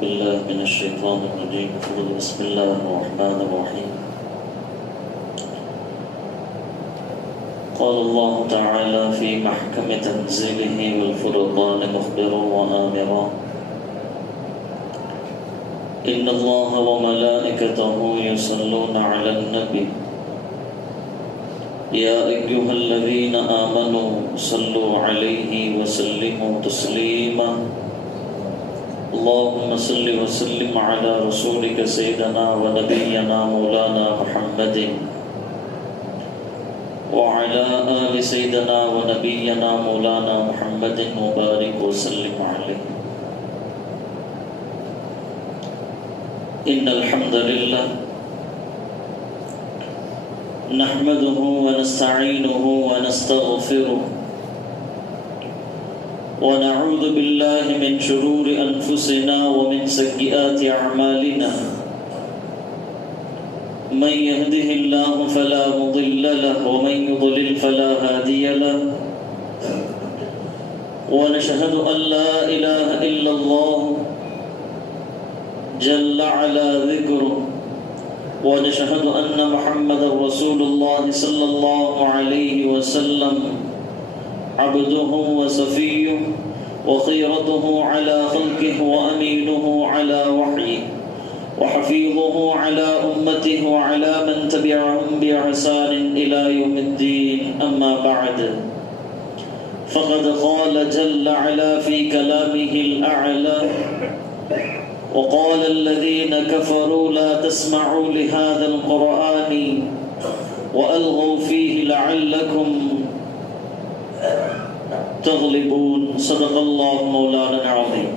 بالله من الشيطان الرجيم. بسم الله الرحمن الرحيم. قال الله تعالى في محكم تنزيله والفرقان مخبرا وآمرا: إن الله وملائكته يصلون على النبي يا أيها الذين آمنوا صلوا عليه وسلموا تسليما. اللهم صل وسلم على رسولك سيدنا ونبينا مولانا محمد وعلى آل سيدنا ونبينا مولانا محمد وبارك وسلم عليه. إن الحمد لله نحمده ونستعينه ونستغفره ونعوذ بالله من شرور أنفسنا ومن سيئات أعمالنا. من يهده الله فلا مضل له ومن يضلل فلا هادي له. ونشهد أن لا إله إلا الله جل على ذكره، ونشهد أن محمد رسول الله صلى الله عليه وسلم عبده وصفيه وخيرته على خلقه وأمينه على وحيه وحفيظه على أمته وعلى من تبعهم بإحسان إلى يوم الدين. أما بعد، فقد قال جل على في كلامه الأعلى: وقال الذين كفروا لا تسمعوا لهذا القرآن وألغوا فيه لعلكم تغلبون. صدق الله مولانا العظيم.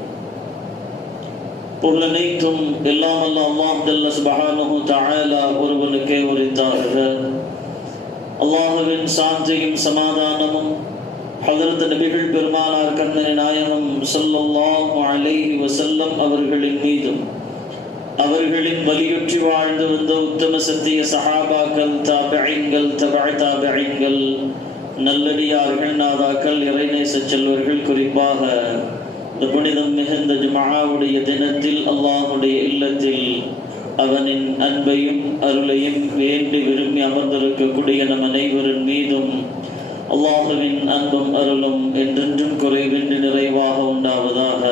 புகழனைத்தும் எல்லாம் அல்ல அல்லாஹ் ஜல்ல சுப்ஹானஹு தஆலா ஒருவனுக்கே உரித்தாக. அல்லாஹ்வின் சாந்தியும் சமாதானமும் ஹஜ்ரத் நபிகள் பெருமானார் கண்ணன் நாயகம் ஸல்லல்லாஹு அலைஹி வஸல்லம் அவர்களின் மீதும், அவர்களின் வலியுற்றி வாழ்ந்து வந்த உத்தம சத்திய சஹாபாக்கள், தாபிஈன்கள், தபஅ தாபிஈன்கள், நல்லடியார்கள், நாதாக்கள், இறைநேச செல்வர்கள், குறிப்பாக இந்த புனிதம் மிகுந்த ஜும்ஆவுடைய தினத்தில் அல்லாஹ்வுடைய இல்லத்தில் அவனின் அன்பையும் அருளையும் வேண்டி விரும்பி அமர்ந்திருக்கக்கூடிய நம் அனைவரின் மீதும் அல்லாஹ்வின் அன்பும் அருளும் என்றென்றும் குறைவின்றி நிறைவாக உண்டாவதாக.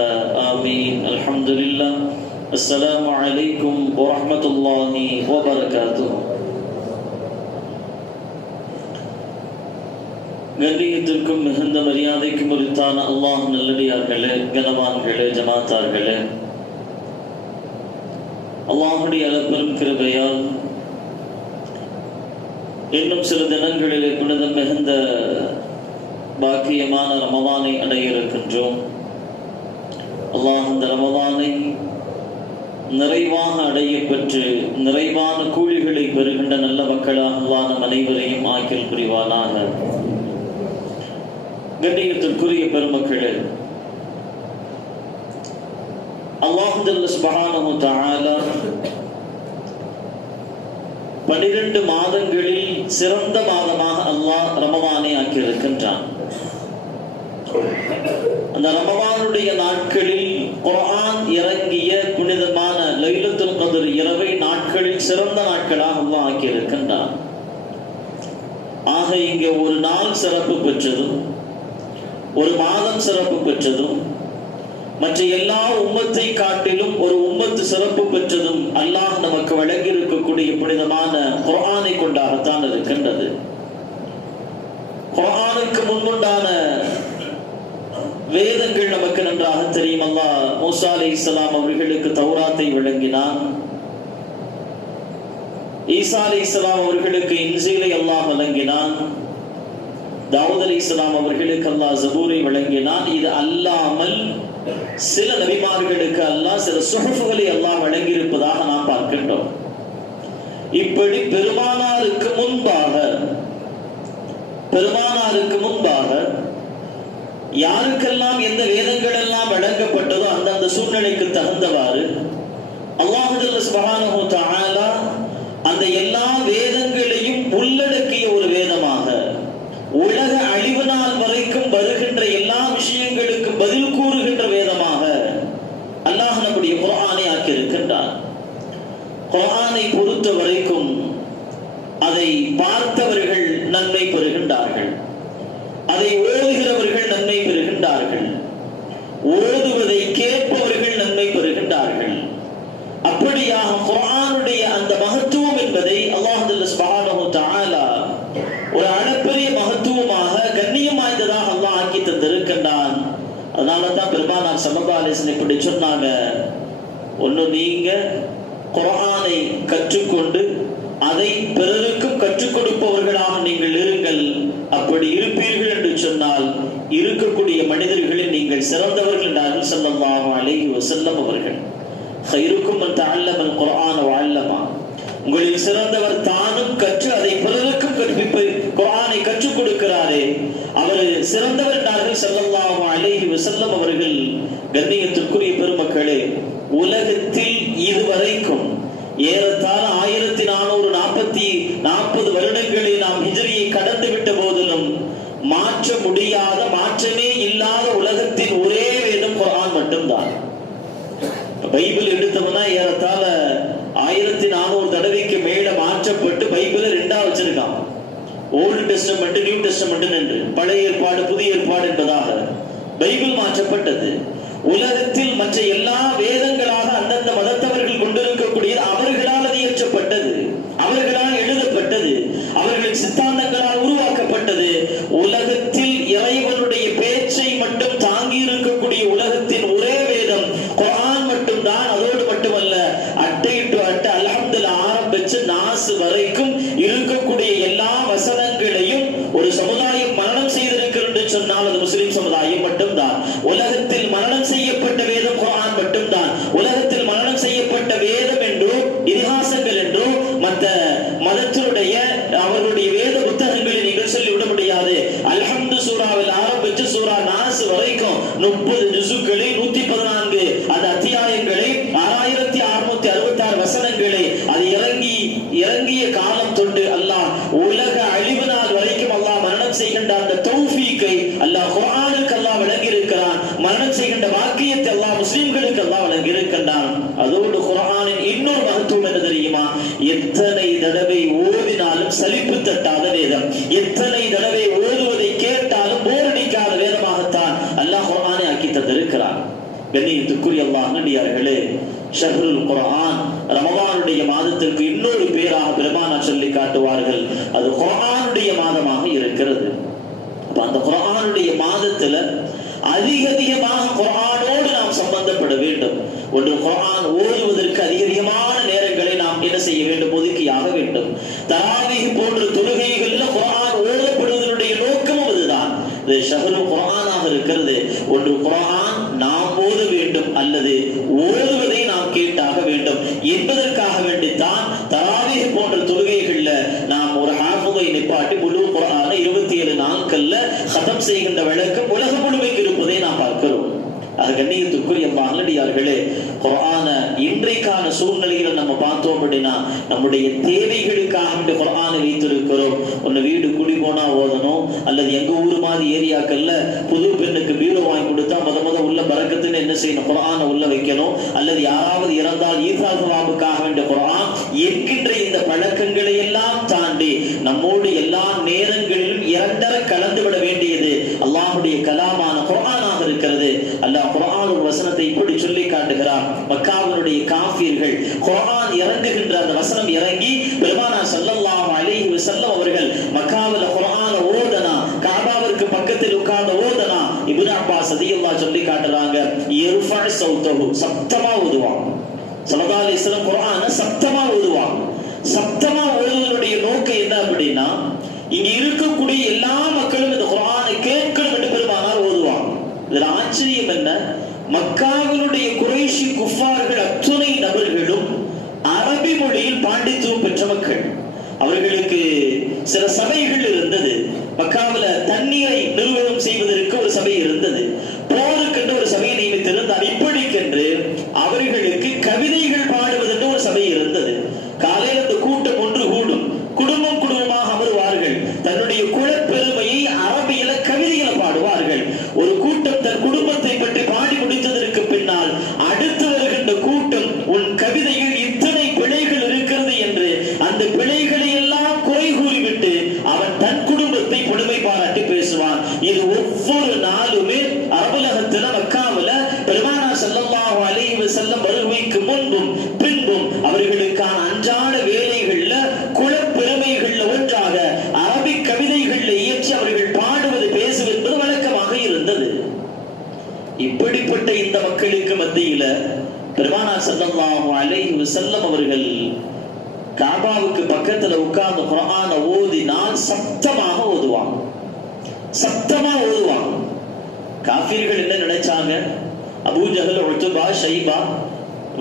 ஆமீன். அல்ஹம்துலில்லாஹ். அஸ்ஸலாமு அலைக்கும் வரஹ்மத்துல்லாஹி வபரகாத்துஹு. கண்ணியத்திற்கும் மிகுந்த மரியாதைக்கும் உரித்தான அல்லாஹ் நல்லடியார்களே, கனவான்களே, ஜமாத்தார்களே, அல்லாஹுடைய அளப்பெரும் கிருபையால் இன்னும் சில தினங்களிலே புனிதம் மிகுந்த பாக்கியமான ரமதானை அடைய இருக்கின்றோம். அல்லாஹ் அந்த ரமதானை நிறைவாக அடைய பெற்று நிறைவான கூலிகளை பெறுகின்ற நல்ல மக்களாக அல்லாஹ் நம் அனைவரையும் ஆக்கில் புரிவானாக. கண்ணியத்திற்குரிய பெருமக்களே, அல்லாஹ் ஜல்ல சுப்ஹானஹு தஆலா 12 மாதங்களில் சிறந்த மாதமாக அல்லாஹ் ரமதானை ஆக்கியிருக்கின்றான். அந்த ரமதானுடைய நாட்களில் குர்ஆன் இறங்கிய புனிதமான லைலத்துல் கத்ர் இரவை நாட்களில் சிறந்த நாட்களாக அல்லாஹ் ஆக்கியிருக்கின்றான். ஆக இங்கே ஒரு நாள் சிறப்பு பெற்றதும், ஒரு மாதம் சிறப்பு பெற்றதும், மற்ற எல்லா உம்மத்தை காட்டிலும் ஒரு உம்மத்து சிறப்பு பெற்றதும் அல்லாஹ் நமக்கு வழங்கி இருக்கக்கூடிய புனிதமான குர்ஆனை கொண்டாகத்தான் இருக்கின்றது. குர்ஆனுக்கு முன்னுண்டான வேதங்கள் நமக்கு நன்றாக தெரியும். அல்லாஹ் மூசா அலைஹிஸ்ஸலாம் அவர்களுக்கு தௌராத்தை வழங்கினான். ஈசா அலைஹிஸ்ஸலாம் அவர்களுக்கு இன்ஜீலை அல்லாஹ் வழங்கினான். தாவூத் அலைஹிஸ்ஸலாம் அவர்களுக்கு அல்லாஹ் ஜபூரை வழங்கினான். இது அல்லாமல் சில நபிமார்களுக்கு அல்லாஹ் சில சுஹுஃப்களை அல்லாஹ் வழங்கியிருப்பதாக நாம் பார்க்கின்றோம். இப்படி பெருமானாருக்கு முன்பாக யாருக்கெல்லாம் எந்த வேதங்கள் எல்லாம் வழங்கப்பட்டதோ அந்தந்த சூழ்நிலைக்கு தகுந்தவாறு அல்லாஹ் ஜல்ல சுப்ஹானஹு தஆலா அந்த எல்லா வேதங்களையும் உள்ளடக்கிய ஒரு வேதமாக, உலக அழிவு நாள் வரைக்கும் வருகின்ற எல்லா விஷயங்களுக்கும் பதில் கூறுகின்ற வேதமாக அல்லாஹ் நம்முடைய குர்ஆன் குர்ஆனை பொறுத்த வரைக்கும் அதை பார்த்தவர்கள் நன்மை பெறுகின்றார்கள், அதை ஓதுகிறவர்கள் நன்மை பெறுகின்றார்கள், ஓதுவதை கேட்பவர்கள் நன்மை பெறுகின்றார்கள். அப்படியாக குர்ஆனுடைய அந்த மகத்துவம் என்பதை அல்லாஹ் சுப்ஹானஹு வ தஆலா ஒரு அளப்பரிய மகத்துவமாக கண்ணியம் வாய்ந்ததாக அல்லாஹ் ஆக்கி தந்திருக்கின்றான். அதனாலதான் பெருமானார் ஸல்லல்லாஹு அலைஹி வஸல்லம் இப்படி சொன்னாங்க, ஒன்று நீங்க குர்ஆனை கற்றுக்கொண்டு அதை பிறருக்கும் கற்றுக் கொடுப்பவர்களாக நீங்கள் இருங்கள். அப்படி இருப்பீர்கள் என்று சொன்னால் இருக்கக்கூடிய மனிதர்களில் நீங்கள் சிறந்தவர்கள் என்றார்கள் ஸல்லல்லாஹு அலைஹி வஸல்லம் அவர்கள். ഖൈറുക്കും மன் தஅல்லம அல் குர்ஆன வ அல்லமா, உங்களில் சிறந்தவர் தானும் கற்று அதை பிறருக்கும் கற்பிப்பு குர்ஆனை கற்றுக் கொடுக்கிறாரே அவர் சிறந்தவர் என்றார்கள் ஸல்லல்லாஹு அலைஹி வஸல்லம் அவர்கள். கண்ணியத்திற்குரிய பெருமக்களே, உலகத்தில் இதுவரைக்கும் ஏறத்தாழ 1440 வருடங்களை நாம் ஹிஜ்ரியை கடந்து விட்ட போதிலும் மாற்ற முடியாத, மாற்றமே இல்லாத உலகத்தின் ஒரே வேதம் குர்ஆன் மட்டும்தான். பைபிள் எடுத்தவனா ஏறத்தாழ 1400 தடவைக்கு மேல மாற்றப்பட்டு பைபிளை ரெண்டா வச்சிருக்கான். ஓல்டு டெஸ்டமெண்ட், நியூ டெஸ்டமெண்ட் என்று, பழைய ஏற்பாடு புதிய ஏற்பாடு என்பதாக பைபிள் மாற்றப்பட்டது. உலகத்தில் மற்ற எல்லா வேதங்களாக அந்தந்த மதத்தவர்கள் கொண்டிருக்கக்கூடியது அவர்களால் அது இயற்றப்பட்டது, அவர்களால் எழுதப்பட்டது, அவர்களின் சித்தாந்தங்களால் உருவாக்கப்பட்டது. உலகத்தில் இறைவனுடைய பேச்சை மட்டும் தாங்கி இருக்கக்கூடிய உலகத்தின் ஒரே வேதம் குர்ஆன் மட்டும்தான். அதோடு மட்டுமல்ல, அட்டை டு அட்டை அல்ஹம்துலில்லாஹ் ஆரம்பிச்சு நாஸ் வரைக்கும் இருக்கக்கூடிய எல்லா வசனங்களையும் ஒரு சமுதாயம் மரணம் செய்திருக்கிறது என்று சொன்னால் அது முஸ்லிம் சமுதாயம் மட்டும்தான். உலகத்தில் மரணம் செய்யப்பட்ட வேதம் குர்ஆன் மட்டும்தான். உலகத்தில் மரணம் செய்யப்பட்ட வேதம் என்றோ இதிகாசங்கள் என்றோ மற்ற மதத்தினுடைய அவர்களுடைய வேத புத்தகங்களை நீங்கள் சொல்லிவிட முடியாது. அல்ஹம்து சூராவில் ஆரம்பிச்சு சூரா நாஸ் வரைக்கும் 30 ஜுசுக்களை, 114 அந்த அத்தியாயங்களை, 6666 வசனங்களை அது இறங்கிய காலம் தொட்டு அல்லாஹ் உலக அழிவு நாள் வரைக்கும் அல்லாஹ் மரணம் செய்கின்ற அந்த தௌஃபீக்கை அல்லாஹ் குர்ஆனுக்கு அல்லாஹ் வழங்கி இருக்கிறான். மரணம் செய்கின்ற வாக்கியத்தை அல்லாஹ் முஸ்லிம்களுக்கு அல்லாஹ் வழங்கி இருக்கின்றான். அதோடு குர்ஆனின் இன்னொரு மகத்துவம் என்ன தெரியுமா? எத்தனை தடவை ஓதினாலும் சலிப்பு தட்டாத வேதம், எத்தனை தடவை ஓதுவதை கேட்டாலும் போரடிக்காத வேதமாகத்தான் அல்லாஹ் குர்ஆனை ஆக்கி தந்திருக்கிறான். கண்ணியத்துக்குரிய அல்லாஹ் நல்லடியார்களே, ஷஹ்ருல் குர்ஆன், ரமலானுடைய மாதத்திற்கு இன்னொரு பேராக பெருமானார் சொல்லி காட்டுவார்கள். அது குர்ஆனுடைய மாதமாக இருக்கிறது. அந்த குர்ஆனுடைய மாதத்துல அதிகமாக குர்ஆனோடு நாம் சம்பந்தப்பட வேண்டும். ஒன்று, குர்ஆன் ஓதுவதற்கு அதிகமான நேரங்களை நாம் என்ன செய்ய வேண்டும்? ஒதுக்கியாக வேண்டும். தராவீஹ் போன்ற தொழுகைகள்ல குர்ஆன் ஓதப்படுவதனுடைய நோக்கமும் அதுதான். இது ஷஹ்ருல் குர்ஆனாக இருக்கிறது. ஒன்று, குர்ஆன் நாம் ஓத வேண்டும் அல்லது ஓதுவதை நாம் கேட்டாக வேண்டும் என்பதற்காக வேண்டித்தான் தராவீஹ் போன்ற தொழுகைகள்ல நாம் ஒரு ஹாஃபிதை நிப்பாட்டி முழு குர்ஆனை 27 நாட்கள்ல ഖதம் செய்கின்ற வழக்கம் உலகம் முழுமைக்கு இருப்பதை நாம் பார்க்கிறோம். கண்ணியத்துக்குரிய நல்லடியார்களே, குர்ஆன இன்றைக்கான சூழ்நிலையில நம்ம பார்த்தோம் அப்படின்னா நம்முடைய தேவைகளுக்காக குர்ஆனை வைத்திருக்கிறோம். ஒன்னு வீடு குடி போனா ஓதணும், அல்லது எங்க ஊர் மாதிரி ஏரியாக்கள்ல புது பெண்ணுக்கு பீரோ வாங்கி கொடுத்தா முத உள்ள பரக்கத்துன்னு என்ன செய்யணும்? குர்ஆனை உள்ள வைக்கணும். அல்லது யாராவது இறந்தால் ஈசா சவாபுக்காக வேண்டிய குர்ஆன் என்கின்ற இந்த பழக்கங்களை எல்லாம் தாண்டி நம்மோடு எல்லா நேரங்களிலும் இரண்டர கலந்து விட வேண்டியது அல்லாஹ்வுடைய கலாமான குர்ஆனாக இருக்கிறது. அல்லாஹ் குர்ஆன் ஒரு வசனத்தை இப்படி சொல்லி காட்டுகிறார். மக்காவினுடைய காஃபிர்கள் குர்ஆன் இறங்குகின்ற அந்த வசனம் இறங்கி பெருமானார் ஸல்லல்லாஹு அலைஹி வஸல்லம் அவர்கள் மக்காவில குர்ஆனை ஓதனா, காபாவிற்கு பக்கத்தில் உட்கார்ந்து ஓதனா, இப்னு அப்பாஸ் ரலியல்லாஹு சொல்லி காட்டுறாங்க, யர்ஃபா சௌதஹு, சத்தமா ஓதுவாங்க. ஸல்லல்லாஹு அலைஹி வஸல்லம் குர்ஆனை சத்தமா ஓதுவாங்க. சத்தமா ஓதுவதனுடைய நோக்கம் என்ன அப்படின்னா, இங்க இருக்கக்கூடிய எல்லா மக்களும் இந்த குர்ஆனை கேட்கணும் என்று பெருமானார் ஓதுவாங்க. இதுல ஆச்சரியம் என்ன? மக்காவினுடைய குறைஷி குஃபார்கள் அத்துணை நபர்களும் அரபி மொழியில் பாண்டித்துவம் பெற்ற மக்கள். அவர்களுக்கு சில சபைகள் இருந்தது. மக்காவில தண்ணீரை நிறுவனம் செய்வதற்கு ஒரு சபை இருந்தது. போருக்கென்று ஒரு சபையை நியமித்திருந்தார். இப்படிக்கென்று அவர்களுக்கு கவிதைகள் பாடுவதென்று ஒரு சபை இருந்தது. காலையில் அந்த கூட்டம் ஒன்று கூடும், குடும்பமாக அமருவார்கள். தன்னுடைய குலப்பெருமையை அரபியில கவிதைகளை பாடுவார்கள். ஒரு கூட்டம் தன் குடும்பத்தை பற்றி பாடி முடித்ததற்கு பின்னால் அடுத்து வருகின்ற கூட்டம், உன் கவிதையில் இத்தனை பிழைகள் இந்த மக்களுக்கு மத்தியில பெருமானார் ஸல்லல்லாஹு அலைஹி வஸல்லம் அவர்கள் காபாவுக்கு பக்கத்துல உட்கார்ந்து குர்ஆனை ஓதினால் சத்தமாக ஓதுவாங்க. காஃபிர்கள் என்ன நினைச்சாங்க? அபூ ஜஹல், உத்பா, ஷைபா,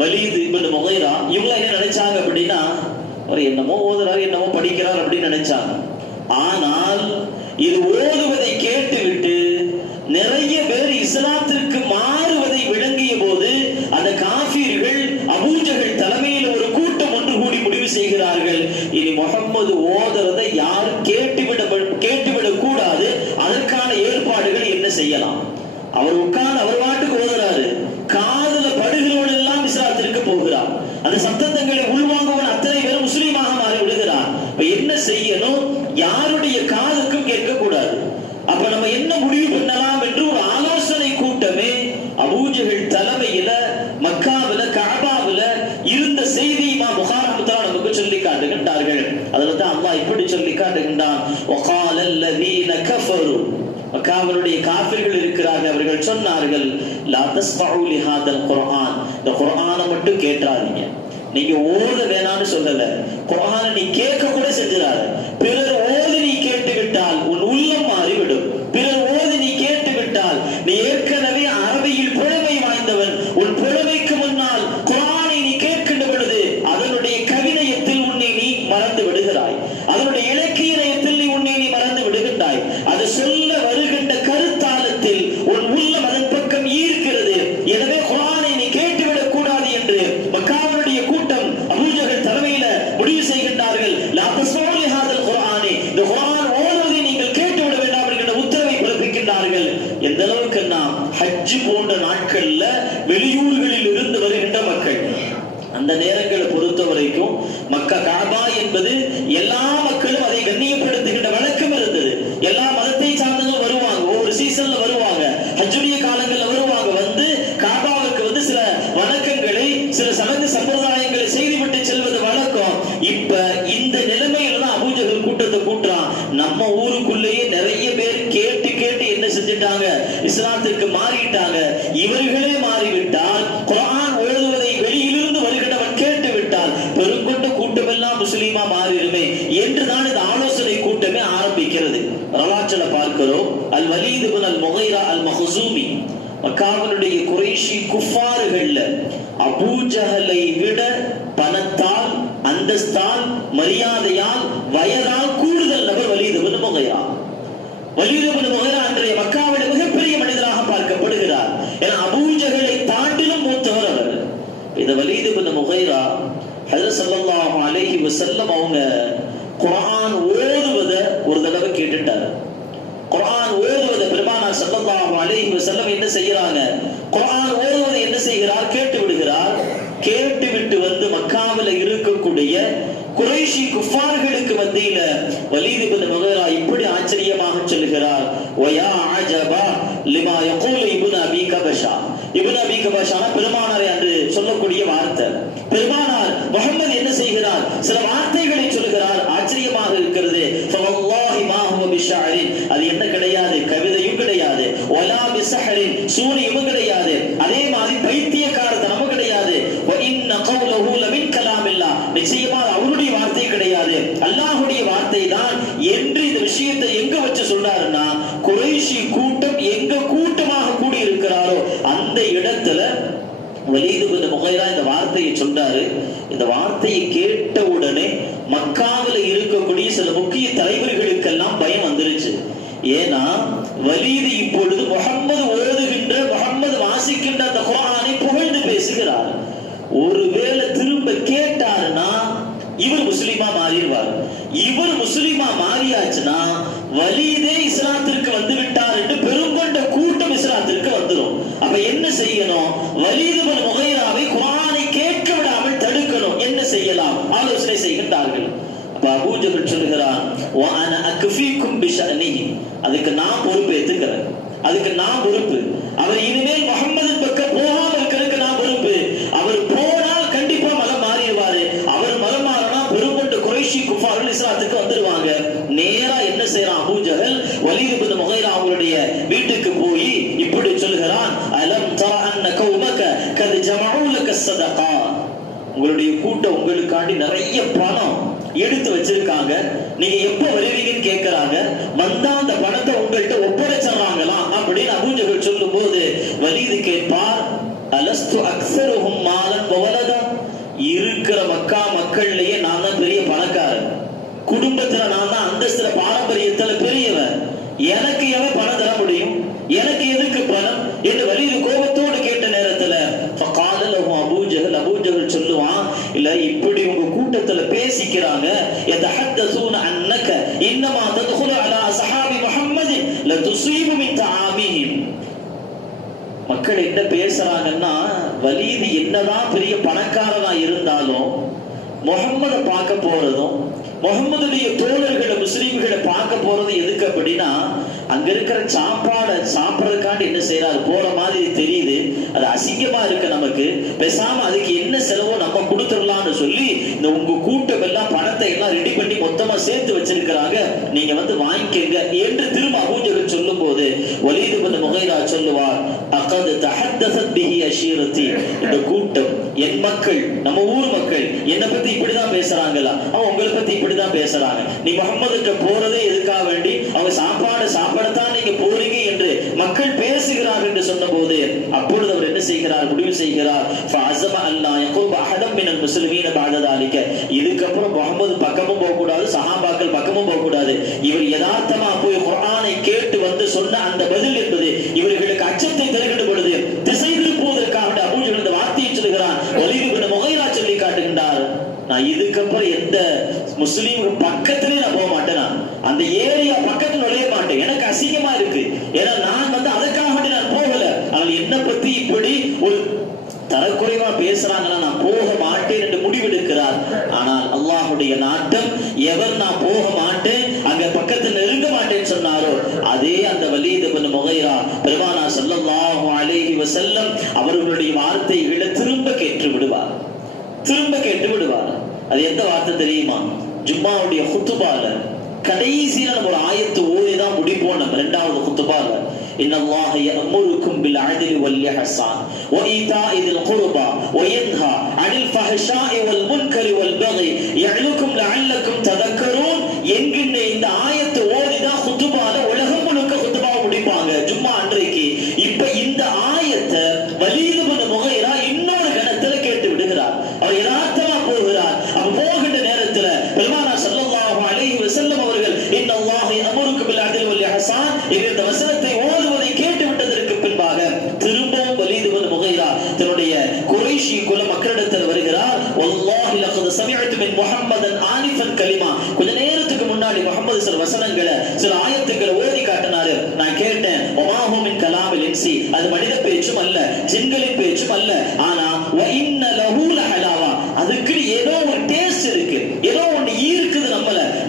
வலீத் இப்னு முகைரா இவங்க என்ன நினைச்சாங்க அப்படின்னா, அவர் என்னமோ ஓதுறாரு, என்னமோ படிக்கிறார் அப்படின்னு நினைச்சாங்க. ஆனால் இது ஓதுவதை கேட்டுவிட்டு நிறைய பேர் இஸ்லாத்திற்கு மாறுவதை விளங்கிய போது அந்த காஃபிர்கள் அபூ ஜஹல் தலைமையில் ஒரு கூட்டம் ஒன்று கூடி முடிவு செய்கிறார்கள், இனி முஹம்மது ஓதுறதை யாரும் கேட்டுவிடக் கூடாது, அதற்கான ஏற்பாடுகள் என்ன செய்யலாம். அவர் உட்கார்ந்து அவர் வாட்டுக்கு ஓதுறாரு, காதுல படுகிறவன் எல்லாம் இஸ்லாத்திற்கு போகிறார். அந்த சத்தங்களை உள்வாங்குவன் அத்தனை பேரும் முஸ்லீமாக மாறி விடுகிறார். இப்ப என்ன செய்யணும்? யாருடைய காதுக்கும் கேட்கக்கூடாது. அப்ப நம்ம என்ன முடிவு பண்ணலாம் என்று ஒரு ஆலோசனை கூட்டமே அபூ ஜஹல் தலைமையில மக்காவில கஅபாவில இருந்த செய்தி இமாம் புகாரி ரஹ்மத்துல்லாஹி நமக்கு சொல்லி காட்டுகின்றார்கள். அதுல தான் அல்லாஹ் இப்படி சொல்லி காட்டுகின்றான், வகால அல்லதீன கஃபரு, மக்காவிலுடைய காஃபிர்கள் இருக்கிறார்கள், அவர்கள் சொன்னார்கள், லா தஸ்மஉ லிஹாதல் குர்ஆன், இந்த குர்ஆனை மட்டும் கேட்றாதீங்க. நீங்க ஓத வேணான்னு சொல்லல, குர்ஆனை நீ கேட்க கூட செஞ்சிடாத. பிறர் ஓதி நீ கேட்டு விட்டால் உன் உள்ளம் மாறிவிடும். பிறர் ஓதி நீ கேட்டு விட்டால் நீ ஏற்கனவே அரபியில் புலமை வாய்ந்தவன், உன் புலமைக்கு முன்னால் குர்ஆனை நீ கேட்கின்ற பொழுது அதனுடைய கவிநயத்தில் உன்னை நீ மறந்து விடுகிறாய், அதனுடைய இலக்கிய நயத்தில் உன்னை நீ மறந்து விடுகின்றாய். அது சொல்ல வருகின்ற கருத்தாளத்தில் உன் உள்ளம் அதன் பக்கம் ஈர்க்கிறது. எனவே குர்ஆனை நீ கேட்டுவிடக் கூடாது என்று மக்காவினுடைய கூட்டம் அபூ ஜஹல் தலைமையில முடிவு செய்கின்றார்கள். லா தஸ்மஉ லிஹாதல் குர்ஆனி, இந்த குர்ஆன் ஓதுவதை நீங்கள் கேட்டுவிட வேண்டாம் என்கிற உத்தரவை பிறப்பிக்கின்றார்கள். எந்த அளவுக்கு நாம் ஹஜ் போன்ற நாட்கள்ல வெளியூர்களில் இருந்து வருகின்ற மக்கள், அந்த நேரங்களை பொறுத்த வரைக்கும் மக்கா கஅபா என்பது எல்லா மக்களும் அதை கண்ணியப்படுத்துகின்ற வழக்கம் இருந்தது. எல்லா மதத்தை சார்ந்தவங்க வருவாங்க, ஒவ்வொரு சீசன்ல வருவாங்க, ஹஜ்ஜுடைய காலங்கள்ல வருவாங்க, வந்து கஅபாவுக்கு வந்து சில வணக்கங்களை, சில சடங்கு சம்பிரதாயங்களை செய்துவிட்டு செல்வது வழக்கம். இப்ப இந்த நிலைமையில தான் அபூ ஜஹல் கூட்டத்தை கூட்டுறான். நம்ம ஊருக்குள்ளேயே நிறைய பேர் கேட்டு என்ன செஞ்சிட்டாங்க? இஸ்லாத்திற்கு மாறிட்டாங்க. இவர்களே மாறிவிட்டால், குர்ஆன் ஓதுவதை வெளியிலிருந்து வருகிறவன் கேட்டு விட்டால் பெருங்கொண்ட கூட்டம் எல்லாம் முஸ்லீமா மாறிடுமே என்றுதான் இந்த ஆலோசனை கூட்டமே ஆரம்பிக்கிறது. வரலாற்றுல பார்க்கிறோம், அல் வலீத் இப்னு அல் முகைரா அல் மஹ்சூமி, மக்காவினுடைய குறைஷி குஃபார்கள்ல அபூ ஜஹலை விட பணத்தால், அந்தஸ்தால், மரியாதையால், வயதால் கூடுதல் நபர் வலீத் இப்னு முகைரா. வலீத் இப்னு முகைரா அன்றைய மக்காவில மிகப்பெரிய மனிதராக பார்க்கப்படுகிறார். ஏன்னா அபூ ஜஹலை தாண்டிலும் மூத்தவர் அவர். இந்த வலீத் இப்னு முகைரா ஹஜ்ரத் ஸல்லல்லாஹு அலைஹி வஸல்லம் அவங்க குர்ஆன் ஓதுவத ஒரு தடவை கேட்டுட்டார். குர்ஆன் ஓதுவத பெருமானார் ஸல்லல்லாஹு அலைஹி வஸல்லம் என்ன செய்யறாங்க? குர்ஆன் ஓதுவதை என்ன செய்கிறார்? கேட்டு விடுகிறார். கேட்டு விட்டு வந்து மக்காவில இருக்கக்கூடிய குறைஷி குஃபார்களுக்கு மத்தியில வலீத் இப்னு முகைரா இப்படி ஆச்சரியமாக சொல்கிறார், வயா அஜபா லிமா யகூல் இப்னு அபீ கபஷா. இப்னு அபீ கபஷா பெருமானாரை அன்று சொல்லக்கூடிய வார்த்தை. பெருமானார் முஹம்மது என்ன செய்கிறார்? சில வார்த்தைகளை சொல்கிறார், ஆச்சரியமாக இருக்கிறது. ஃபவல்லாஹி மா ஹுவ பிஷஅரின், அது என்ன கிடையாது, கவிதையும் கிடையாது, வலா பிஸஹரின், சூனியமும் கிடையாது, அதே மாதிரி பைத்தியக்காரத்தனமும் கிடையாது. வ இன்ன கௌலஹு லமின் கலாமில்லாஹ், நிச்சயமாக அவருடைய வார்த்தை கிடையாது, அல்லாஹ்வுடைய வார்த்தை தான் என்று இந்த விஷயத்தை எங்க வச்சு சொல்றாருன்னா, குறைஷி கூட்டம் எங்க கூட்டமாக கூடி இருக்கிறாரோ அந்த இடத்துல வலீத் இப்னு முகைரா இந்த வார்த்தையை சொன்னாரு. இந்த வார்த்தையை கேட்ட உடனே மக்காவில இருக்கக்கூடிய சில முக்கிய தலைவர்களுக்கெல்லாம் பயம் வந்துருச்சு. ஏன்னா வலீத் இப்பொழுது முஹம்மது ஓதுகின்ற, முஹம்மது வாசிக்கின்ற அந்த குர்ஆனை புகழ்ந்து பேசுகிறார். ஒருவேளை திரும்ப கேட்டாருன்னா இவர் முஸ்லிமா மாறிடுவார். இவர் முஸ்லிமா மாறியாச்சுன்னா வலீதே இஸ்லாத்திற்கு வந்து விட்டார் என்று பெருங்கொண்ட கூட்டம் இஸ்லாத்திற்கு வந்துடும். அப்ப என்ன செய்யணும்? வலீத் இப்னு முகைராவை குர்ஆனை கேட்க விடாமல் தடுக்கணும். என்ன செய்யலாம்? ஆலோசனை செய்கின்றார்கள். அப்ப அபூ ஜஹல் சொல்கிறான், வ அன அக்ஃபீக்கும் பிஷஅனிஹி, அதுக்கு நான் பொறுப்பு ஏத்துக்கிறேன், அதுக்கு நான் பொறுப்பு. அவர் இனிமேல் முஹம்மது பக்கம் போகாம இருக்கிறதுக்கு நான் பொறுப்பு. அவர் போனால் கண்டிப்பா மதம் மாறிடுவாரு. அவர் மதம் மாறினா பெருங்கொண்ட குறைஷி குஃபார்கள் இஸ்லாத்துக்கு வந்துருவாங்க. நேரா என்ன செய்யறான் அபூ ஜஹல் வலீத் இப்னு முகைரா அவங்களுடைய வீட்டுக்கு போய் இப்படி சொல்கிறான், அலம் தர அன்ன கௌமக கத் ஜமஉ லக ஸதகா, உங்களுடைய கூட்டம் உங்களுக்காண்டி நிறைய பணம் எடுத்து வச்சிருக்காங்க, நீங்க எப்ப வருவீங்கன்னு கேட்கறாங்க, வந்தா அந்த பணத்தை உங்கள்கிட்ட ஒப்படைச்சாங்களாம் அப்படின்னு அபூ ஜஹல் சொல்லும் போது வலீது கேட்பார், அலஸ்து அக்ஸருஹும் மாலன் வவலதா, இருக்கிற மக்கா மக்கள்லயே நான் தான் பெரிய பணக்காரன், குடும்பத்துல நான் தான் அந்தஸ்துல பாரம்பரியத்துல பெரியவன், எனக்கு எவன் பணம் தர முடியும், எனக்கு எதுக்கு பணம் என்று வலீது கோபத்தோடு கேட்ட நேரத்துல அபூ ஜஹல் சொல்லுவான், இல்ல இப்படி உங்க கூட்டத்துல பேசிக்கிறாங்க, யதஹத்தஸூன அன்னக இன்னமா தத்குலு அலா ஸஹாபி முஹம்மத் லதுஸீபு மின் தஆமிஹிம். மக்கள் என்ன பேசுறாங்கன்னா, வலீது என்னதான் பெரிய பணக்காரனா இருந்தாலும் முஹம்மத பார்க்க போறதும் முகமதுடைய தோழர்களை முஸ்லீம்களை பார்க்க போறது எதுக்கு அப்படின்னா, அங்க இருக்கிற சாப்பாடை சாப்பிடறதுக்காண்டி என்ன செய்யறாரு போற மாதிரி தெரியுது, அது அசிங்கமா இருக்கு நமக்கு, பேசாம அதுக்கு என்ன செலவோ நம்ம கொடுத்துடலாம்னு சொல்லி இந்த உங்க கூட்டம் எல்லாம் பணத்தை எல்லாம் ரெடி பண்ணி மொத்தமா சேர்த்து வச்சிருக்கிறாங்க, நீங்க வந்து வாங்கிக்கங்க என்று திரும்ப அபூ ஜஹல் சொல்லும் போது வலீத் இப்னு முகைரா சொல்லுவார், அகத் தஹத்தஸத் பிஹி அஷீரதி, இந்த கூட்டம் என் மக்கள் நம்ம ஊர் மக்கள் என்ன பத்தி இப்படிதான் பேசுறாங்களா, அவங்க உங்களை பத்தி இப்படிதான் பேசுறாங்க, நீ முகமதுக்கு போறதே எதுக்காக வேண்டி, அவங்க சாப்பாடு சாப்பிடத்தான் நீங்க போறீங்க என்று மக்கள் பேசுகிறார் என்று சொன்ன போது அப்பொழுது அவர் என்ன செய்கிறார், முடிவு செய்கிறார், ஃபஅஸம அல்லா யகுப அஹதம் மினல் முஸ்லிமீன பஅத ذلك, இதுக்கப்புறம் முகமது பக்கமும் போக கூடாது, சஹாபாக்கள் பக்கமும் போக கூடாது, இவர் யதார்த்தமா போய் குர்ஆனை கேட்டு வந்து சொன்ன அந்த பதில் என்பது இவர்களுக்கு அச்சத்தை தருகின்ற பொழுது திசை திருப்புவதற்காக அபூ ஜஹல் இந்த வார்த்தையை சொல்கிறான். வலீத் இப்னு முகைரா சொல்லி காட்டுகின்றார், நான் இதுக்கப்புறம் எந்த முஸ்லீம் பக்கத்திலே நான் போக மாட்டேன், அந்த ஏரியா பக்கத்துல நுழைய மாட்டேன், எனக்கு அசிங்கமா இருக்கு, ஏன்னா நான் வந்து அதற்காக நான் போகல, ஆனால் என்ன பத்தி இப்படி ஒரு தரக்குறைவா பேசுறாங்கன்னா நான் போக மாட்டேன் என்று முடிவெடுக்கிறார். ஆனால் அல்லாஹ்வுடைய நாட்டம், எவர் நான் போக மாட்டேன் அங்க பக்கத்துல நெருங்க மாட்டேன்னு சொன்னாரோ அதே அந்த வலீத் இப்னு முகைரா பெருமானார் ஸல்லல்லாஹு அலைஹி வஸல்லம் அவர்களுடைய வார்த்தைகளை திரும்ப கேட்டு விடுவார், திரும்ப கேட்டு விடுவார். அது எந்த வார்த்தை தெரியுமா, ஜும்மாவுடைய குத்துபால கடைசியில நம்ம ஒரு ஆயத்து ஓதிதான் முடிப்போம். நம்ம இரண்டாவது குத்துபால இன்னல்லாஹ யஅமுருக்கும் பில் அத்லி வல் இஹ்சான் வ ஈதாஇ தில் குர்பா வ யன்ஹா அனில் ஃபஹ்ஷாஇ வல் முன்கரி வல் பகி யஅலுக்கும் லஅல்லக்கும் ததக்கரூன் என்கின்ற இந்த ஆயத்து ஓதிதான் குத்துபால உலகம் முழுக்க குத்துபா முடிப்பாங்க ஜும்மா அன்றைக்கு. இப்ப இந்த ஆயத்தை வலீத் இப்னு முகைரா இன்னொரு கணத்துல கேட்டு விடுகிறார். அவர் யதார்த்தமா போகிறார். அப்ப போகின்ற நேரத்துல பெருமானார் ஸல்லல்லாஹு அலைஹி வஸல்லம் அவர்கள் இன்னல்லாஹ யஅமுருக்கு பில் அத்லி வல் இஹ்சான் இந்த வசனத்தை ஓதுவதை கேட்டு விட்டதற்கு பின்பாக திரும்பவும் வலீத் இப்னு முகைரா தன்னுடைய குறைஷி குல மக்களிடத்தில் வருகிறார். வல்லாஹி லகத் சமிஅது மின் முஹம்மதன் ஆனிஃபன் கலிமா, கொஞ்ச நேரத்துக்கு முன்னாடி முஹம்மது சில வசனங்களை சில ஆயத்துக்களை ஓதி காட்டினாரு, நான் கேட்டேன். வமாஹு மின் கலாமில் இன்சி, அது மனித பேச்சும் அல்ல, ஜின்களின் பேச்சும் அல்ல, ஆனா வ இன்ன லஹு லஹலாவா, அதுக்கு ஏதோ ஒரு டேஸ்ட் இருக்கு, ஏதோ ஒன்னு ஈர்க்குது,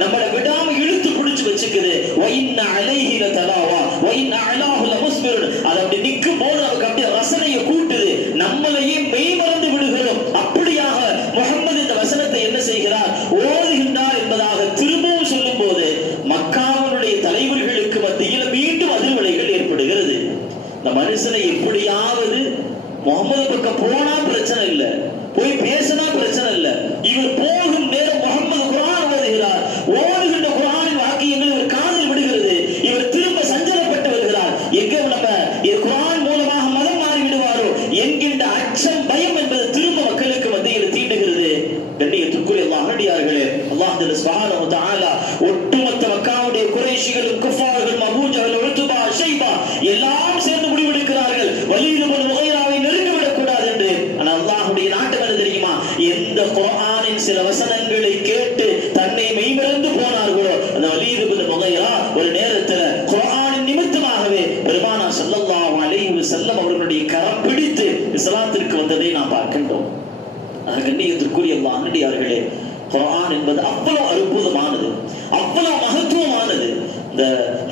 நம்மள விடாம இழுத்து பிடிச்சு வச்சுக்குது. வ இன்ன அலைஹி லதலாவா வ இன்ன அலாஹு லமுஸ்பிர், அது அப்படி நிக்கும் போது நமக்கு அப்படியே ரசனையை கூட்டுது, நம்மளையே மெய் மறந்து விடுகிறோம். அப்படியாக முஹம்மது இந்த வசனத்தை என்ன செய்கிறார், ஓதுகின்றார் என்பதாக திரும்பவும் சொல்லும் போது மக்காவினுடைய தலைவர்களுக்கு மத்தியில் மீண்டும் அதிர்வலைகள் ஏற்படுகிறது. இந்த மனுஷனை எப்படியாவது முகமது பக்கம் போனா பிரச்சனை இல்ல, போய் பேசினா பிரச்சனை இல்ல, இவர் போகும் நேரம் முகமது குர்ஆன் ஓதுகிறார், ஓதுகின்ற குர்ஆனின் வாக்கியங்கள் இவர் காதில் விடுகிறது, இவர் திரும்ப சஞ்சலப்பட்டு வருகிறார், எங்க நம்ம குர்ஆன் மூலமாக மதம் மாறி விடுவாரோ என்கின்ற அச்சம் பயம் என்பது திரும்ப மக்களுக்கு மத்தியில் தீண்டுகிறது. கண்ணியத்துக்குரிய அல்லாஹ்வியார்களே, அல்லாஹ் சுப்ஹானஹு வ தஆலா ஒட்டுமொத்த மக்காவுடைய குறைஷிகளும் குஃபார்களும் அபூ ஜஹல் உத்பா ஷைபா எல்லாம் சேர்ந்து முடிவெடுக்கிறார்கள் வலீத் இப்னு முகைராவை நெருங்கிவிடக் கூடாது என்று. ஆனால் அல்லாஹ்வுடைய நாட்டம் என்ன தெரியுமா, எந்த குர்ஆனின் சில வசனங்களை கேட்டு தன்னை மெய்மறந்து போனார்களோ அந்த வலீத் இப்னு முகைரா ஒரு நேரத்தில் குர்ஆனின் நிமித்தமாகவே பெருமானார் ஸல்லல்லாஹு அலைஹி வஸல்லம் அவர்களுடைய கரம் பிடித்து இஸ்லாத்திற்கு வந்ததை நாம் பார்க்கின்றோம். கண்ணியத்திற்குரிய அல்லாஹ்வியார்களே, குர்ஆன் என்பது அவ்வளவு அற்புதமானது, அவ்வளவு மகத்துவமானது. இந்த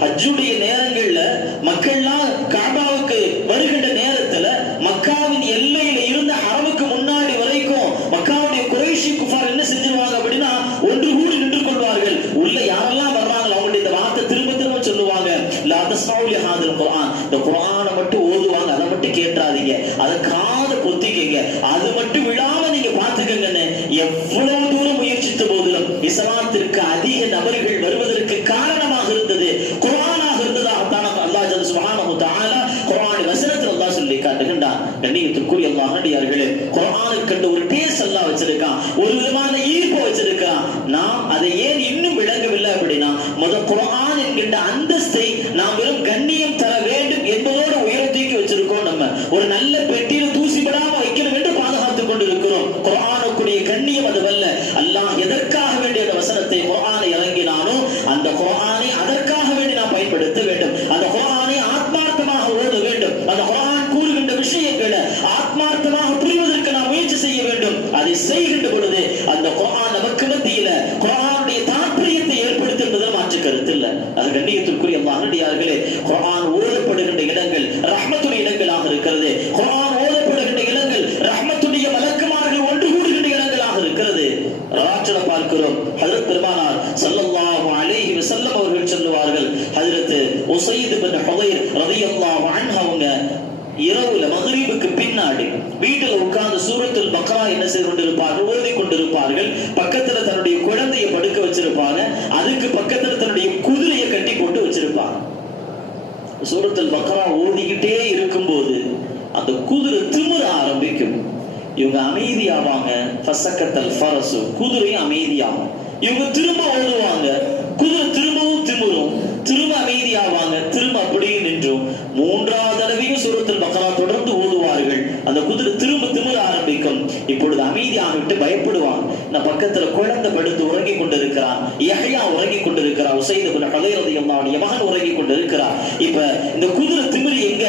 ஹஜ்ஜுடைய நேரங்கள்ல மக்கள்லாம் கஅபாவுக்கு வருகின்ற நேரத்துல மக்காவின் எல்லையில இருந்த ஹரமுக்கு முன்னாடி வரைக்கும் மக்காவுடைய குறைஷி குஃபார் என்ன செஞ்சிருவாங்க அப்படின்னா ஒன்று கூடி நின்று கொள்வார்கள். உள்ள யாரெல்லாம் வர்றாங்க இந்த குர்ஆனை மட்டும் ஓதுவாங்க, அதை மட்டும் கேட்றாதீங்க, அதை காதை பொத்திக்கங்க, அது மட்டும் விழாம நீங்க பாத்துக்கங்கன்னு எவ்வளவு தூரம் முயற்சித்த போதிலும் இஸ்லாத்திற்கு அதிக நபர்கள் வருவதற்கு காரணமாக இருந்தது குர்ஆனாக இருந்ததாகத்தான் அல்லாஹ் சுப்ஹானஹு வ தஆலா குர்ஆன் வசனத்தில் அல்லாஹ் சொல்லி காட்டுகின்றான். கண்ணியத்திற்குரிய அல்லாஹ்வியார்களே, குர்ஆனுக்கு கண்டு ஒரு பேஸ் அல்லாஹ் வச்சிருக்கான், ஒரு விதமான ஈர்ப்பு வச்சிருக்கான். நாம் அதை ஏன் இன்னும் விளங்கவில்லை அப்படின்னா, குர்ஆன் என்கின்ற அந்தஸ்தை நாம் வெறும் கண்ணியம் தர வேண்டும் என்பதோடு உயர்த்திக்கு வச்சிருக்கோம். நம்ம ஒரு நல்ல பெட்டியில தூசிபடாம வைக்கணும் என்று பாதுகாத்துக் கொண்டிருக்கிறோம். குர்ஆனுக்குரிய கண்ணியம் அதுவல்ல. அல்லாஹ் எதற்காக வேண்டிய அந்த வசனத்தை குர்ஆனை இறங்கினானோ அந்த குர்ஆனை அதற்காக வேண்டி நாம் பயன்படுத்த வேண்டும். அந்த குர்ஆனை ஆத்மார்த்தமாக ஓத வேண்டும். அந்த குர்ஆன் கூறுகின்ற விஷயங்களை ஆத்மார்த்தமாக புரிவதற்கு நாம் முயற்சி செய்ய வேண்டும். அதை செய்கின்ற பொழுது அந்த குர்ஆன் நமக்கு மத்தியில குர்ஆனுடைய தாற்பயத்தை ஏற்படுத்தும் என்பதில் மாற்று கருத்து இல்லை. அது கண்ணியத்திற்குரிய அல்லாஹ்வியார்களே, குர்ஆன் ஓதப்படுகின்ற இடங்கள் ரஹ்மத்துடைய இடங்களாக இருக்கிறது. குர்ஆன் ஓதப்படுகின்ற இடங்கள் ரஹ்மத்துடைய மலக்குமார்கள் ஒன்று கூடுகின்ற இடங்களாக இருக்கிறது. வரலாற்றில் பார்க்கிறோம், ஹஜ்ரத் பெருமானார் ஸல்லல்லாஹு அலைஹி வஸல்லம் அவர்கள் சொல்லுவார்கள், ஹஜ்ரத் உஸைத் இப்னு ஹுதைர் ரலியல்லாஹு அன்ஹு அவங்க இரவுல மக்ரிபுக்கு பின்னாடி வீட்டில் உட்கார்ந்து சூரத்துல் பக்ரா என்ன செய்து கொண்டிருப்பார்கள், ஓதி கொண்டிருப்பார்கள். பக்கத்துல தன்னுடைய குழந்தையை படுக்க வச்சிருப்பாங்க, அதுக்கு பக்கத்துல தன்னுடைய குதிரையை கட்டி போட்டு வச்சிருப்பாங்க. சூரத்துல் பக்ரா ஓதிக்கிட்டே இருக்கும்போது அந்த குதிரை திமிர ஆரம்பிக்கும். இவங்க அமைதியாவாங்க, ஃபஸக்கத்தல் ஃபரசு, குதிரையும் அமைதியாகும். இவங்க திரும்ப ஓதுவாங்க, குதிரை திரும்பவும் திமிரும், திரும்ப அமைதியாவாங்க, திரும்ப அப்படியே நின்றும். மூன்றாவது தடவையும் சூரத்துல் பக்ரா தொடர்ந்து ஓதுவார்கள். அந்த குதிரை திரும்ப திமிர ஆரம்பிக்கும். இப்பொழுது அமைதியாகிவிட்டு பயப்படுவாங்க. நான் பக்கத்துல குழந்தை படுத்து உறங்கி கொண்டிருக்கிறான், யஹ்யா உறங்கி கொண்டிருக்கிறார், உஸைத் இப்னு ஹுதைர் ரலியல்லாஹு மகன் உறங்கி கொண்டிருக்கிறார். இப்ப இந்த குதிரை திமிரி எங்க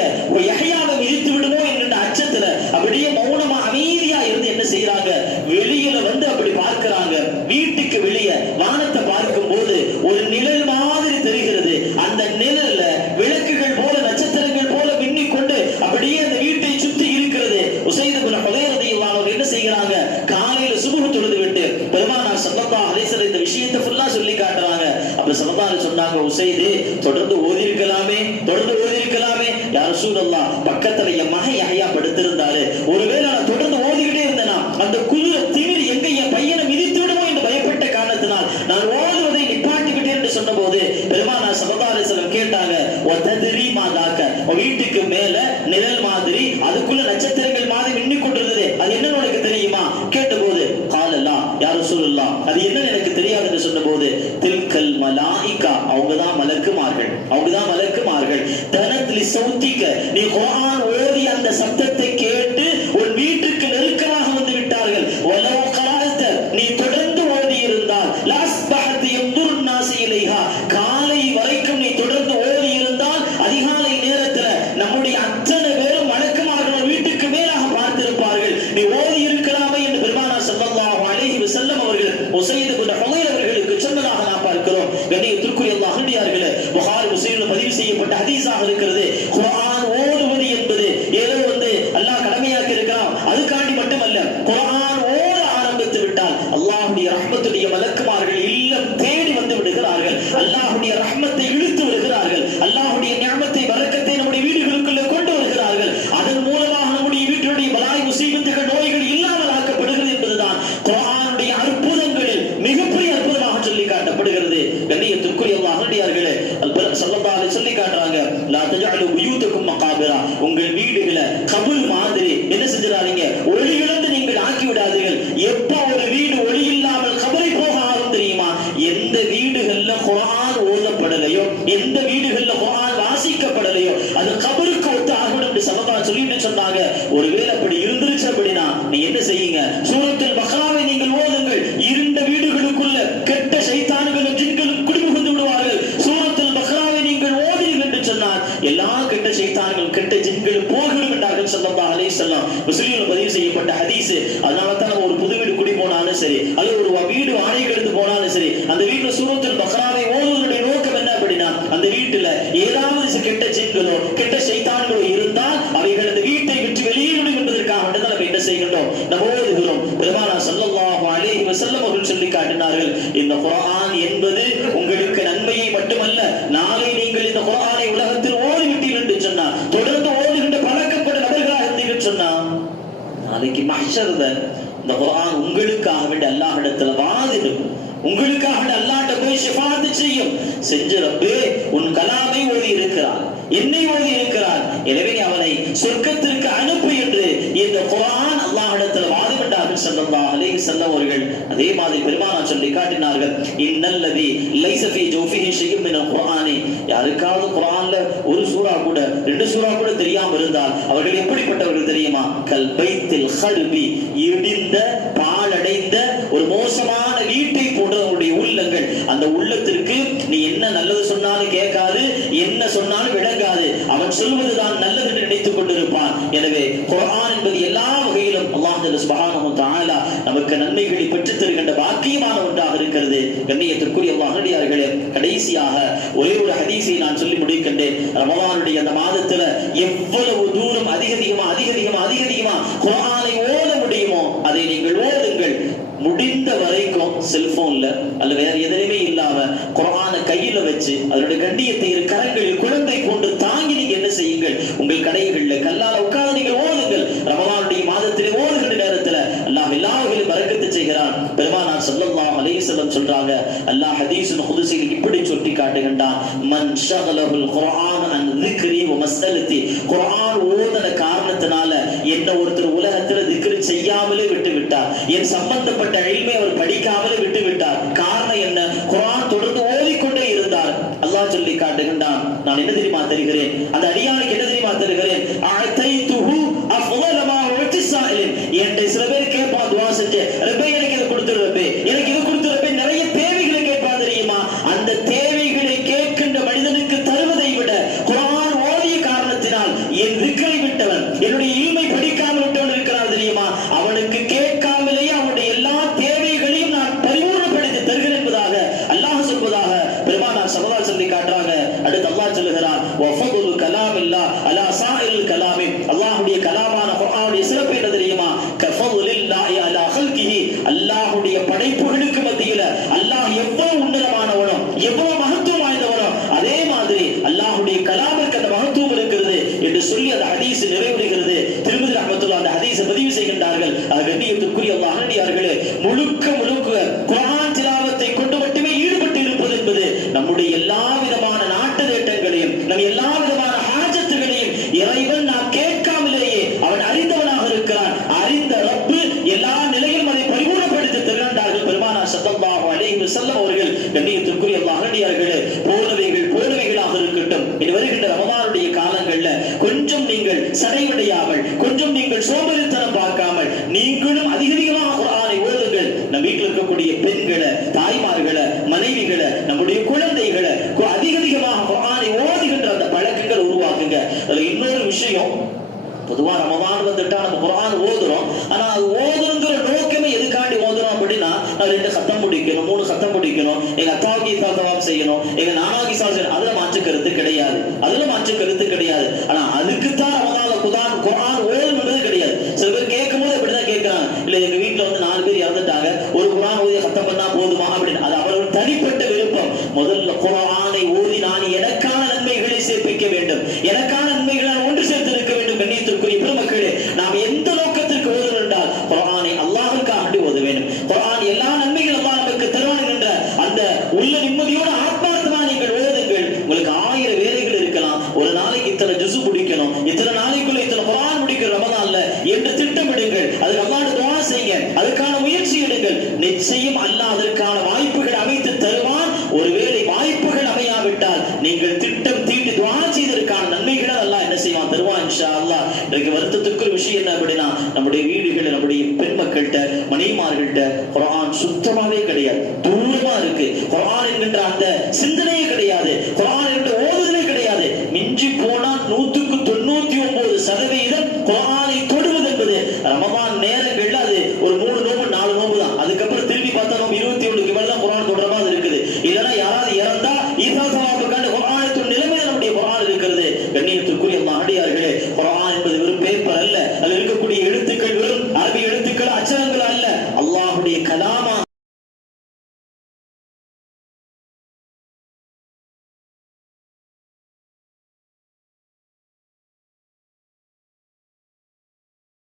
யஹ்யாவை மிதித்து விடுமோ என்கின்ற அச்சத்துல அப்படியே மௌனமா அமைதியா இருந்து என்ன செய்யறாங்க, வெளியில வந்து அப்படி பார்க்கிறாங்க. வீட்டுக்கு வெளியே வானத்தை பார்க்கும் போது ஒரு நிழல் மாதிரி தெரிகிறது. அந்த நிழல்ல விளக்குகள் போல நட்சத்திரங்கள் போல மின்னிக் கொண்டு அப்படியே அந்த வீட்டை சுற்றி இருக்கிறது. உஸைத் இப்னு ஹுதைர் ரலியல்லாஹு அன்ஹு என்ன செய்யறாங்க, காலையில சுபஹ் தொழுது விட்டு பெருமானார் ஸல்லல்லாஹு அலைஹி வஸல்லம் இந்த விஷயத்தை ஃபுல்லா சொல்லி காட்டுறாங்க. அப்ப ஸல்லல்லாஹு சொன்னாங்க, உஸைத் தொடர்ந்து ஓதி இருக்கலாமே, தொடர்ந்து ஓதி இருக்கலாமே. யா ரசூலல்லாஹ், பக்கத்துல என் மகன் யஹ்யா படுத்திருந்தாரு, ஒருவேளை நான் தொடர்ந்து ஓதிக்கிட்டே இருந்தேனா அந்த குதிரை திமிரி எங்க என் பையனை மிதித்து விடுமோ என்று பயப்பட்ட காரணத்தினால் நான் ஓதுவதை நிப்பாட்டிக்கிட்டே என்று சொன்ன போது பெருமானார் ஸல்லல்லாஹு அலைஹி வஸல்லம் கேட்டாங்க, வதத்ரி மாதாக்க, வீட்டுக்கு மேல நிழல் மாதிரி அதுக்குள்ள நட்சத்திரங்கள் மாதிரி மின்னிக் கொண்டிருந்தது, அது என்னன்னு உனக்கு தெரியுமா கேட்டபோது, காலல்லா யா ரசூலுல்லாஹ், அது என்னன்னு எனக்கு தெரியாது என்று சொன்ன போது, தில்கல் மலாயிகா, அவங்கதான் மலக்குமார்கள், அவங்கதான் மலக்குமார்கள். தனத்லி சௌத்திக, நீ குர்ஆன் ஓதி அந்த சப்தத்தை கேட்டு உன் வீட்டுக்கு நெருக்கமாக வந்து விட்டார்கள். வலவ் கராத, நீ தொடர்ந்து ஓதி இருந்தால் லாஸ்பஹத் யம்துர் நாஸி இலைஹா, காலை வரைக்கும் நீ தொடர்ந்து ஓதி இருந்தால் அதிகாலை நேரத்துல நம்முடைய அத்தனை பேரும் மலக்குமார்கள் வீட்டுக்கு மேலாக பார்த்திருப்பார்கள். நீ ஓதி இருக்கலாமே என்று பெருமானார் ஸல்லல்லாஹு அலைஹி வஸல்லம் அவர்கள் உஸைத் இப்னு ஹுதைர் அவர்களுக்கு சொன்னதாக நாம் பார்க்கிறோம். கண்ணியத்திற்குரிய அல்லாஹ்வியார்களே, புகாரி முஸ்லிமில் பதிவு செய்யப்பட்ட ஹதீஸாக இருக்கிறது. குர்ஆன் ஓதுவது என்பது ஏதோ வந்து அல்லாஹ் கடமையாக்கி இருக்கிறான், அதுக்காண்டி மட்டுமல்ல. குர்ஆன் ஓத ஆரம்பித்து விட்டால் அல்லாஹ்வுடைய ரஹ்மத்துடைய மலக்குமார்கள் இல்லம் தேடி வந்து விடுகிறார்கள். அல்லாஹ்வுடைய ரஹ்மத்தை இழுத்து விடுகிறார்கள். அல்லாஹ்வுடைய நிஅமத்தை பரக்கத்தை நம்முடைய வீடுகளுக்குள்ள கொண்டு வருகிறார்கள். அதன் மூலமாக நம்முடைய வீட்டுடைய பலாய் முசீபத்துகள் நோய்கள் இல்லாமல் ஆக்கப்படுகிறது என்பதுதான் குர்ஆனுடைய அற்புதங்களில் மிகப்பெரிய அற்புதமாக சொல்லி காட்டப்படுகிறது. கண்ணியத்திற்குரிய அல்லாஹ்வியார்களே, ஸல்லல்லாஹு அலைஹி சொல்லி காட்டுறாங்க, லா தஜஅலு புயூதக்கும் மகாபிரா, உங்கள் வீடுகளை கபர் மாதிரி என்ன செஞ்சிராதீங்க, ஒளி இழந்து நீங்கள் ஆக்கி விடாதீர்கள். எப்ப ஒரு வீடு ஒளி இல்லாமல் கபரை போக ஆகும் தெரியுமா? எந்த வீடுகள்ல குர்ஆன் ஓதப்படலையோ, எந்த வீடுகள்ல குர்ஆன் வாசிக்கப்படலையோ அது கபருக்கு ஒத்து ஆகும் என்று ஸல்லல்லாஹு சொல்லிட்டு சொன்னாங்க. ஒருவேளை அப்படி இருந்துருச்சு அப்படின்னா நீ என்ன செய்யுங்க, சூரத்துல் பக்ராவை நீங்கள் ஓதுங்கள். இருண்ட வீடுகளுக்குள்ள கெட்ட ஷைத்தான்களும் ஜின்களும் குடிபுகுந்து விடுவார்கள். சூரத்துல் பக்ராவை நீங்கள் ஓதுங்கள் என்று சொன்னார், எல்லா கெட்ட ஷைத்தான்களும் கெட்ட ஜின்களும் போய்விடும் என்றார்கள் ஸல்லல்லாஹு அலைஹி வஸல்லம். முஸ்லிமில் பதிவு செய்யப்பட்ட ஹதீஸ். அதனால தான் ஒரு புது வீடு குடி போனாலும் சரி, அல்லது ஒரு வீடு வாடகைக்கு எடுத்து போனாலும் சரி, அந்த வீட்டுல சூரத்துல் பக்ராவை ஓதுவதனுடைய நோக்கம் என்ன அப்படின்னா, அந்த வீட்டுல ஏதாவது கெட்ட ஜின்களோ கெட்ட ஷைத்தான்களோ இருந்தால் அவைகள் அந்த வீட்டை விட்டு வெளியேறும் என்பதற்காக மட்டும்தான் நம்ம என்ன செய்கின்றோம், நம்ம ஓதுகிறோம். பெருமானார் ஸல்லல்லாஹு அலைஹி வஸல்லம் அவர்கள் சொல்லி காட்டினார்கள், இந்த குர்ஆன் என்பது உங்களுக்கு நன்மையை மட்டுமல்ல, நாளை நீங்கள் இந்த குர்ஆனை உலகத்தில் ஓதிவிட்டீர்கள் என்று சொன்னார் நாளைக்கு மஹ்ஷர்ல இந்த குர்ஆன் உங்களுக்காக வேண்டி அல்லாஹ்விடத்துல வாதிடும், உங்களுக்காக அல்லாஹ்ட்ட போய் ஷஃபாஅத் செய்யும். செஞ்ச ரப்பே உன் கலாமை ஓதி இருக்கிறான், என்னை ஓதி இருக்கிறான், எனவே அவனை சொர்க்கத்திற்கு அனுப்பு என்று இந்த குர்ஆன் அல்லாஹ்விடத்தில் வாதிட்டார்கள் ஸல்லல்லாஹு அலைஹி வஸல்லம் அவர்கள். அதே மாதிரி பெருமானார் சொல்லி காட்டினார்கள், இன்னல்லதி லைஸ ஃபீ ஜௌஃபிஹி ஷைஉம் மினல் குர்ஆனி, யாருக்காவது குர்ஆன்ல ஒரு சூரா கூட 2 சூரா கூட தெரியாம இருந்தால் அவர்கள் எப்படிப்பட்டவர்கள் தெரியுமா? கல் பைத்தில் ஹர்பி, இடிந்த பாழடைந்த ஒரு மோசமான வீட்டை போன்றவருடைய உள்ளங்கள். அந்த உள்ளத்திற்கு நீ என்ன நல்லது சொன்னாலும் கேட்காது, என்ன சொன்னாலும் விளங்காது, அவன் சொல்வதுதான் நல்லது என்று நினைத்துக் கொண்டிருப்பான். எனவே குர்ஆன் என்பது எல்லா வகையிலும் அல்லாஹ் சுப்ஹானஹு வ தஆலா நமக்கு நன்மைகளை பெற்றுத் தருகின்ற பாக்கியமான ஒன்றாக இருக்கிறது. கண்ணியத்திற்குரிய அல்லாஹ்வியார்களே, கடைசியாக ஒரே ஒரு ஹதீஸை நான் சொல்லி முடிக்கின்றேன். ரமலானுடைய அந்த மாதத்துல எவ்வளவு தூரம் அதிகமா குர்ஆனை ஓத முடியுமோ அதை நீங்கள் ஓதுங்கள். முடிந்த வரைக்கும் செல்போன்ல அல்ல வேற எதுலையுமே இல்லாம குர்ஆனை கையில வச்சு அதனுடைய கண்ணியத்தை இரு கரங்களில் குழந்தை போன்று தாங்கி நீங்க என்ன செய்யுங்கள், உங்கள் கடைகள்ல கல்லால உட்கார்ந்து நீங்கள் ஓதுங்கள். ரமலானுடைய மாதத்திலே ஓதுகின்ற நேரத்துல அல்லாஹ் எல்லாவற்றிலும் பரக்கத்து செய்கிறான். பெருமானார் ஸல்லல்லாஹு அலைஹி வஸல்லம் சொல்றாங்க, அல்லாஹ் ஹதீஸுல் குத்ஸில் இப்படி சொல்லி காட்டுகின்றான், மன் ஷகலஹுல் குர்ஆன் அன் ذிக்ரி வ மஸ்அலதி, குர்ஆன் ஓதன காரணத்தினால என்ன ஒருத்தர் உலகத்துல திக்ர் செய்யாமலே விட்டு விட்டார், என் சம்பந்தப்பட்ட இல்மை அவர் படிக்காமலே விட்டு விட்டார். காரணம் என்ன? குர்ஆன் தொடர்ந்து ஓதிக்கொண்டே இருந்தார். அல்லாஹ் சொல்லி காட்டுகின்றான், நான் என்ன தெரியுமா தருகிறேன், அந்த அடியானுக்கு என்ன தெரியுமா தருகிறேன், அதைதுஹு அஃதல மா உத்தி ஸாயிலின். என்கிட்ட சில பேர் கேட்பான், துஆ செஞ்சு ரப்பே எனக்கு இதை கொடுத்துரு, ரப்பே எனக்கு இது கொடுத்துரு, ரப்பே நிறைய தேவைகளை கேட்பான் தெரியுமா? அந்த தேவைகளை கேட்கின்ற மனிதனுக்கு தருவதை விட குர்ஆன் ஓதிய காரணத்தினால் என் திக்ரை விட்டவன், என்னுடைய இல்மை படிக்காமல் விட்டவன் இருக்கிறான் தெரியுமா, அவனுக்கு கேட்காமலேயே அவனுடைய எல்லா தேவைகளையும் நான் பரிபூர்ணப்படுத்தி தருகிறேன் என்பதாக அல்லாஹ் சொல்வதாக பெருமானார் ஸல்லல்லாஹு சொல்லி காட்டுறாங்க. அடுத்து அல்லாஹ் சொல்லுகிறான், வஃதுலு கலாமில்லாஹ் அலா ஸாயிரில் கலாமி, அல்லாஹ்வுடைய கலாமான குர்ஆனுடைய சிறப்பு என்ன தெரியுமா? கஃதுலில்லாஹி அலா ஹல்கிஹி, அல்லாஹ்வுடைய படைப்புகளுக்கு மத்தியில அல்லாஹ் எவ்வளவு உன்னதமானவனோ, எவ்வளவு மகத்துவம் வாய்ந்தவனோ, அதே மாதிரி அல்லாஹ்வுடைய கலாமிற்கு அந்த மகத்துவம் இருக்கிறது என்று சொல்லி அந்த ஹதீஸ் நிறைவுறுகிறது. திருமிதி ரஹ்மத்துல்லாஹி அந்த ஹதீஸை பதிவு செய்கின்றார்கள். கண்ணியத்திற்குரிய அல்லாஹ்வியார்களே, முழுக்க குர்ஆன் திலாவத்தை கொண்டு மட்டுமே ஈடுபட்டு இருப்பது என்பது நம்முடைய எல்லா விதமான நாட்டு தேட்டங்களையும் நம் எல்லா விதமான ஹாஜத்துகளையும் இறைவன் நாம் கேட்காமலேயே அவன் அறிந்தவனாக இருக்கிறான். அறிந்த ரப்பு எல்லா நிலையிலும் அதை பரிபூர்ணப்படுத்தி தருகின்றார்கள் பெருமானார் ஸல்லல்லாஹு அலைஹி வஸல்லம் அவர்கள். கண்ணியத்திற்குரிய அல்லாஹ்வியார்களே, போனவைகளாக இருக்கட்டும், இனி வருகின்ற ரமலானுடைய காலங்கள்ல கொஞ்சம் நீங்கள் சடைவடையாமல், கொஞ்சம் நீங்கள் சோம்பேறித்தனம் பார்க்காமல் நீங்களும் அதிகமாக குர்ஆனை ஓதுங்கள். நம் வீட்டில் இருக்கக்கூடிய பெண்களை, தாய்மார்களை, மனைவிகளை, நம்முடைய குழந்தைகளை அதிகமாக குர்ஆனை ஓதுகின்ற அந்த பழக்கங்கள் உருவாக்குங்க. அதுல இன்னொரு விஷயம், பொதுவா ரமலான் வந்துட்டா நம்ம குர்ஆன் ஓதுறோம், ஆனா அது ஓதுங்கிற நோக்கமே எதுக்காண்டி ஓதுறோம் அப்படின்னா, 2 சத்தம் முடிக்கணும், 3 சத்தம் முடிக்கணும், எங்க அத்தாவுக்கு இத்தாத்தவாம் செய்யணும், எங்க நானாகி செய்யணும், அதுல மாற்று கருத்து கிடையாது. ஆனா அதுக்குத்தான் ரமலான்ல குர்ஆன் ஓதுன்றது கிடையாது. சில பேர் கேட்கும் போது அப்படிதான் கேட்கிறாங்க, இல்ல எங்க வீட்டுல வந்து 4 பேர் இறந்துட்டாங்க, ஒரு குர்ஆன் ஓதி சத்தம் பண்ணா போதுமா அப்படின்னு. அது அவர்கள் தனிப்பட்ட விருப்பம். முதல்ல குர்ஆனை ஓதி நான் எனக்கான நன்மைகளை சேர்ப்பிக்க வேண்டும், எனக்கான நன்மைகளை ஒன்று சேர்த்து இருக்க வேண்டும். கண்ணியத்திற்குரிய பெருமக்களே, நாம் எந்த நோக்கத்திற்கு ஓதுவோம் என்றால் குர்ஆனை அல்லாஹ்வுக்காக ஓத வேண்டும். குர்ஆன் எல்லா நன்மைகளும் அல்லாஹ் நமக்கு தருவான் என்ற அந்த உள்ள நிம்மதியோடு ஆத்மார்த்தமாக நீங்கள் ஓதுங்கள். உங்களுக்கு 1000 வேலைகள் இருக்கலாம், ஒரு நாளைக்கு இத்தனை ஜுஸு முடிக்கணும், இத்தனை நாளைக்குள்ள இத்தனை குர்ஆன் முடிக்கிற ரமலான்ல என்று திட்டமிடுங்கள். அதுக்கு அல்லாஹ்விடம் துஆ செய்யுங்க, அதுக்கான முயற்சி எடுங்கள். நிச்சயம் அல்லாஹ் அதற்கான வாய்ப்புகள் அமைத்து தருவான். ஒருவேளை வாய்ப்புகள் அமையாவிட்டால் நீங்கள் திட்டம் தீட்டி துஆ செய்ததற்கான நன்மைகளை அல்லாஹ் என்ன செய்வான், தருவான் இன்ஷா அல்லாஹ். எனக்கு வருத்தத்துக்குரிய விஷயம் என்ன அப்படின்னா, நம்முடைய வீடுகள், நம்முடைய பெண் மக்கள்கிட்ட, மனைவிமார்கள்ட்ட குர்ஆன் சுத்தமாவே கிடையாது, தூரமா இருக்கு. குர்ஆன் என்கின்ற அந்த சிந்தனை